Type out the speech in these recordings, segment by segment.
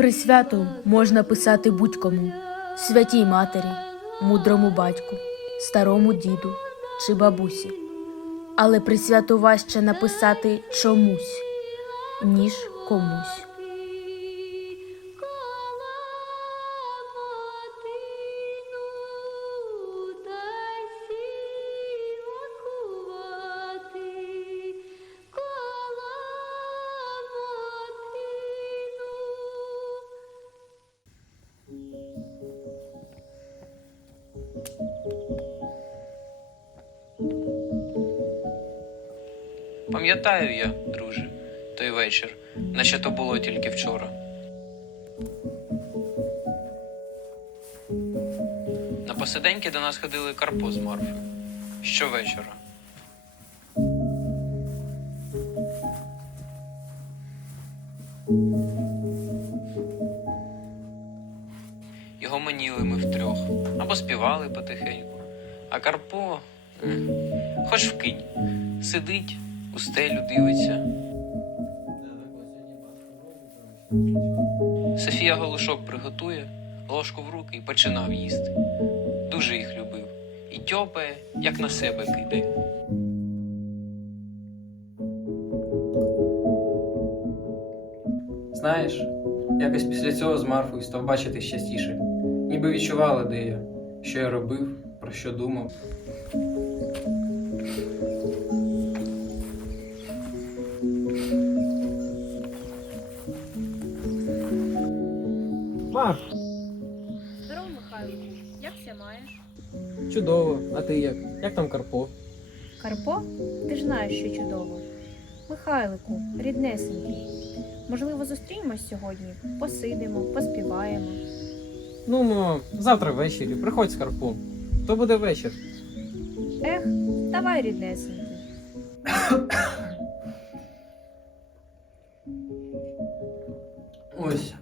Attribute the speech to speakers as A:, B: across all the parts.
A: Присвяту можна писати будь-кому, святій матері, мудрому батьку, старому діду чи бабусі. Але присвяту важче написати чомусь, ніж комусь.
B: Пам'ятаю я, друже, той вечір, наче то було тільки вчора. На посиденьки до нас ходили Карпо з Марфою. Щовечора. Його маніли ми втрьох або співали потихеньку. А Карпо, хоч вкинь, сидить, у стелю дивиться. Софія голушок приготує, ложку в руки і починав їсти. Дуже їх любив. І тьопає, як на себе кидає.
C: Знаєш, якось після цього з Марфою став бачити частіше. Ніби відчувала, де я, що я робив, про що думав. Марф,
D: Здорово, Михайлику. Як ся маєш?
C: чудово, а ти як? Як там Карпо?
D: Карпо? Ти ж знаєш, що чудово. Михайлику, ріднесенький. Можливо, зустрінемось сьогодні, посидимо, поспіваємо.
C: Ну, мо, завтра ввечері, приходь з Карпо. То буде вечір.
D: Ех, давай, ріднесенький.
C: Ось.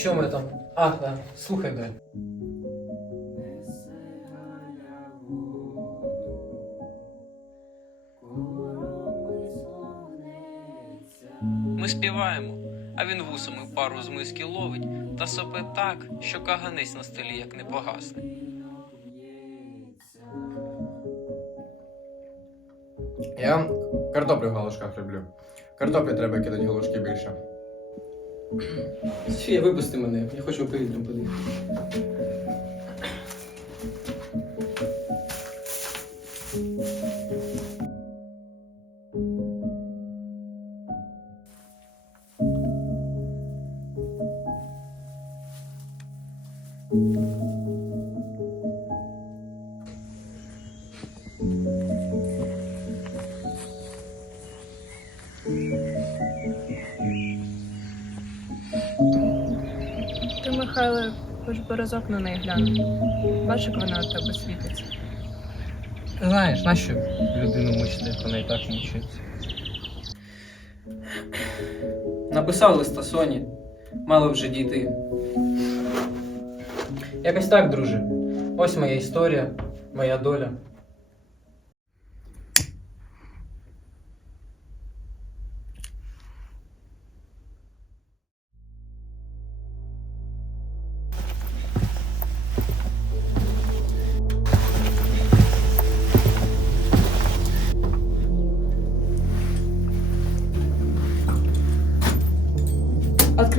C: Що ми там? А, так, слухай, Даль.
B: Ми співаємо, а він вусами пару з миски ловить та сопе так, що каганець на столі як не погасне.
E: Я картоплю в галушках люблю. Картоплі треба кидати галушки більше.
C: Софія, випусти мене, я хочу повітрям подихати.
D: Разок на неї глянув. Бачиш, як вона від тебе світиться.
C: Знаєш, нащо людину мучити, вона і так мучиться. Написав листа Соні, мало вже дійти. Якось так, друже. Ось моя історія, моя доля.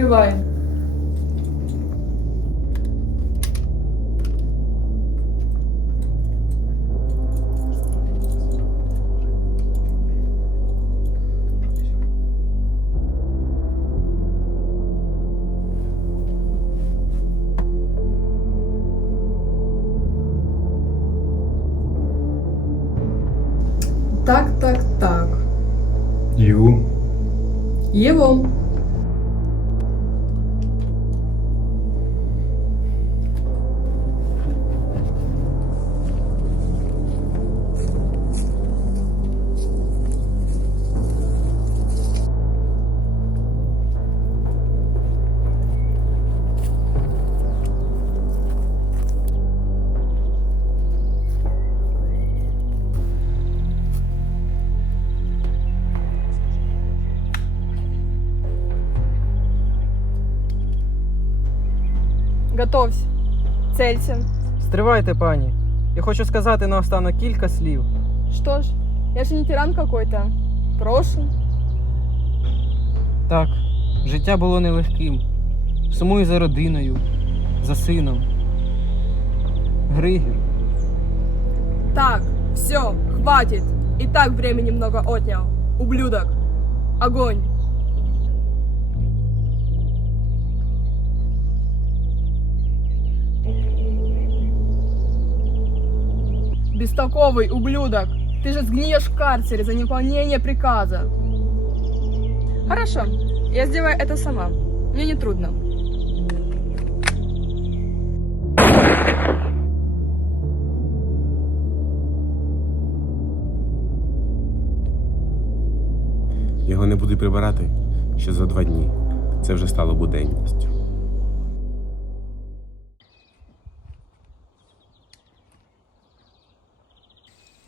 F: Открывай.
D: Готовься. Целься.
C: Стривайте, пані. Я хочу сказати наостанок кілька слів.
D: Что ж, я же не тиран какой-то. Прошу.
C: Так, життя було нелегким. Сумую за родиною, за сином. Григір.
D: Так, все, хватит. И так времени много отнял. Ублюдок. Огонь. Бестолковый ублюдок. Ты же сгниешь в карцере за невыполнение приказа. Хорошо, я сделаю это сама. Мне не трудно.
G: Його не будуть прибирати ще за два дні. Це вже стало буденністю.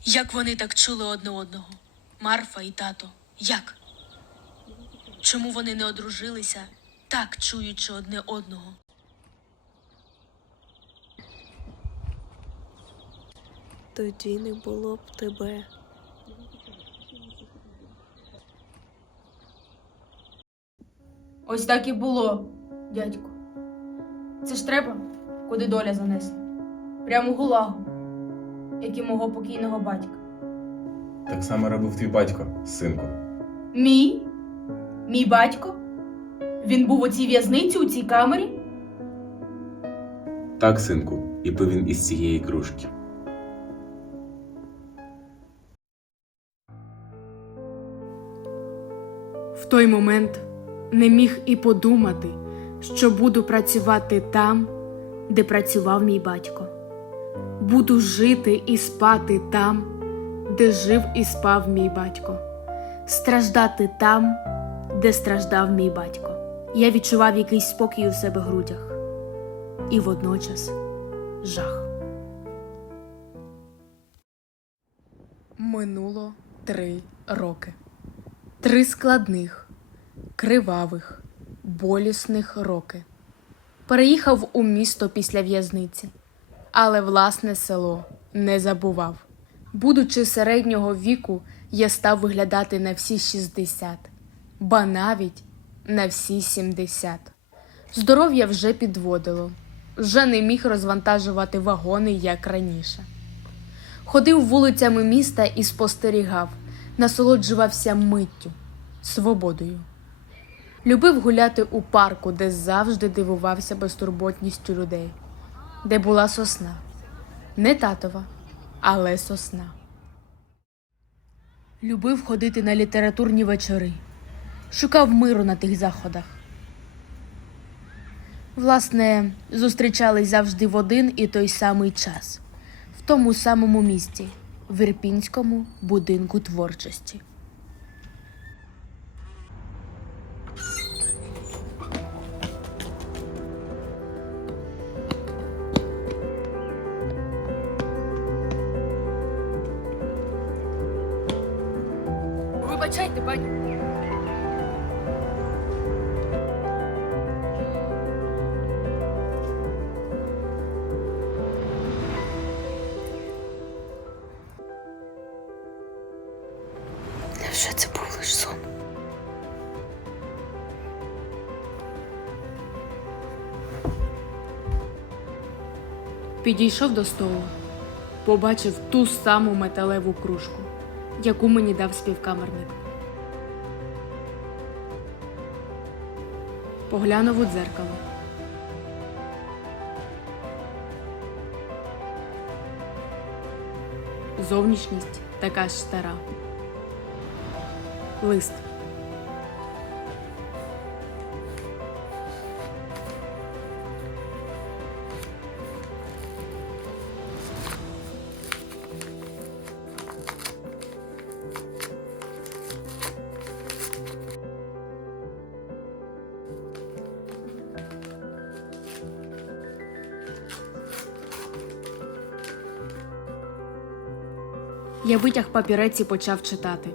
A: Як вони так чули одне одного? Марфа і тато. Як? Чому вони не одружилися, так чуючи одне одного?
H: Тоді не було б тебе.
A: Ось так і було, дядьку. Це ж треба, куди доля занесла. Прямо гулагу, як і мого покійного батька.
G: Так само робив твій батько, синку.
A: Мій? Мій батько? Він був у цій в'язниці, у цій камері?
G: Так, синку, і пив він із цієї кружки.
A: В той момент не міг і подумати, що буду працювати там, де працював мій батько. Буду жити і спати там, де жив і спав мій батько, страждати там, де страждав мій батько. Я відчував якийсь спокій у себе грудях і водночас жах. Минуло три роки. Три складних, кривавих, болісних роки. Переїхав у місто після в'язниці, але власне село не забував. Будучи середнього віку, я став виглядати на всі 60, ба навіть на всі 70. Здоров'я вже підводило, вже не міг розвантажувати вагони, як раніше. Ходив вулицями міста і спостерігав, насолоджувався миттю, свободою. Любив гуляти у парку, де завжди дивувався безтурботністю людей, де була сосна. Не татова, але сосна. Любив ходити на літературні вечори, шукав миру на тих заходах. Власне, зустрічались завжди в один і той самий час, в тому самому місці, в Ірпінському будинку творчості. Вибачайте, пані.
H: Невже це був лиш сон?
A: Підійшов до столу, побачив ту саму металеву кружку, яку мені дав співкамерник. Поглянув у дзеркало. Зовнішність така ж стара. Лист. Я витяг папірець і почав читати.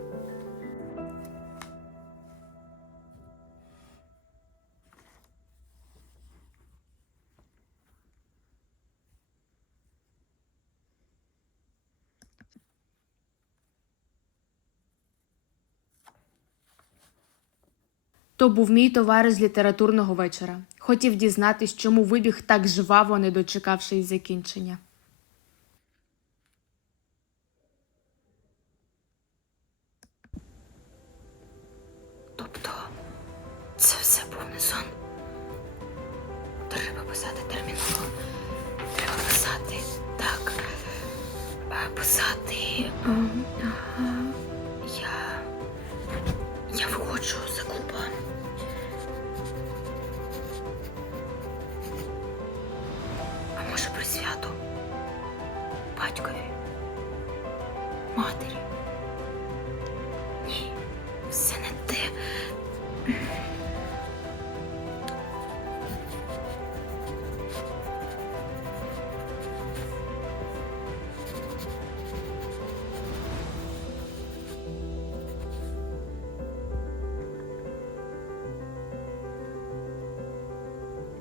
A: То був мій товариш з літературного вечора. Хотів дізнатись, чому вибіг так жваво, не дочекавшись закінчення.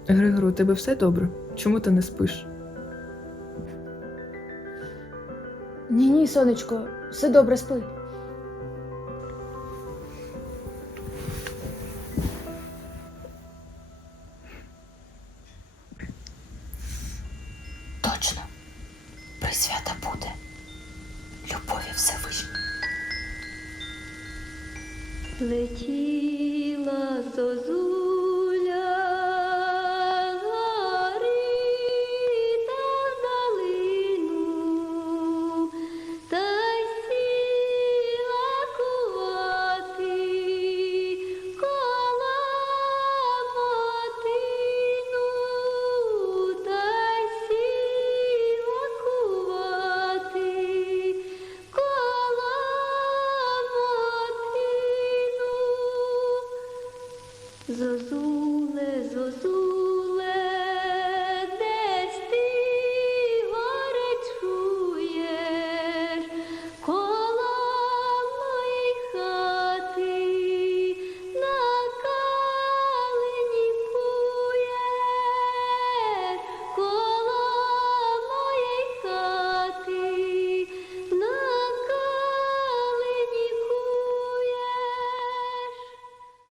F: Григор, у тебе все добре? Чому ти не спиш?
A: Ні, ні, сонечко, все добре спи.
H: Точно, присвята буде. Любові Всевишній.
I: Летіла зозу.